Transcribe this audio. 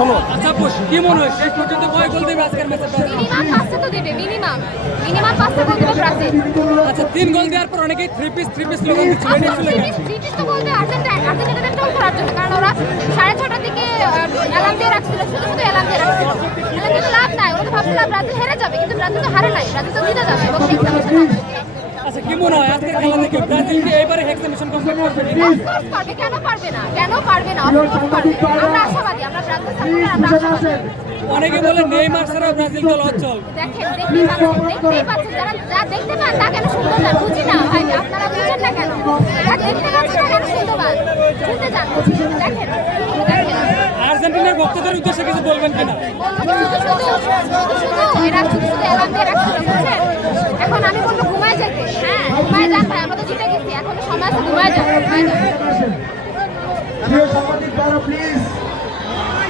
শোনো। আচ্ছা আপু, কি মনে হয় শেষ পর্যন্ত কয় গোল দেবে আজকের ম্যাচে ব্রাজিল? মিনিমাম 5টা তো দেবে, মিনিমাম 5টা গোল দেবে ব্রাজিল। আচ্ছা 3 গোল দেওয়ার পর অনেকেই 3 পিস স্লোগান দিচ্ছিল, এটা আসলে কেন? থ্রি পিস তো বলতে আর্জেন্টিনাদের টোল করার জন্য, কারণ ওরা 6:30টার দিকে অ্যালার্ম দিয়ে রাখছিল, শুধু অ্যালার্ম দিয়ে রাখছিল। এটা কিন্তু লাভ নাই, ওরা তো ভাবছিল ব্রাজিল হেরে যাবে, কিন্তু ব্রাজিল তো হারে নাই, ব্রাজিল তো জিতে যাবে এবং আচ্ছা কি মনে হয় আজকের খেলা থেকে ব্রাজিল কি এবারে হেক্সা মিশন কমপ্লিট করবে? অফকোর্স পারবে, কেন পারবে না, কেন পারবে না, অফকোর্স পারবে। আমরা আশাবাদী, আমরা ব্রাজিল সাপোর্টার, আমরা আশাবাদী। অনেকে বলে নেইমার ছাড়া ব্রাজিল দল অচল। দেখেন, দেখতেই পাচ্ছেন, যারা দেখতে পান তা কেন সুন্দর না, বুঝি না ভাই, আপনারা বুঝেন না কেন? যারা দেখতে পাচ্ছেন তা কেন সুন্দর, শুনতে চান, দেখেন দেখেন। আর্জেন্টিনার ভক্তদের উদ্দেশ্যে কিছু বলবেন কিনা? এরা শুধু অ্যালার্ম দিয়ে রাখছিল, বুঝছেন? এখন আমি বলবো ঘুমায় যেতে। হ্যাঁ ঘুমায় যান ভাই, আমরা তো জিতে গেছি, এখন সময় আছে, ঘুমায় যান, ঘুমায় যান। প্রিয় সাংবাদিক প্লিজ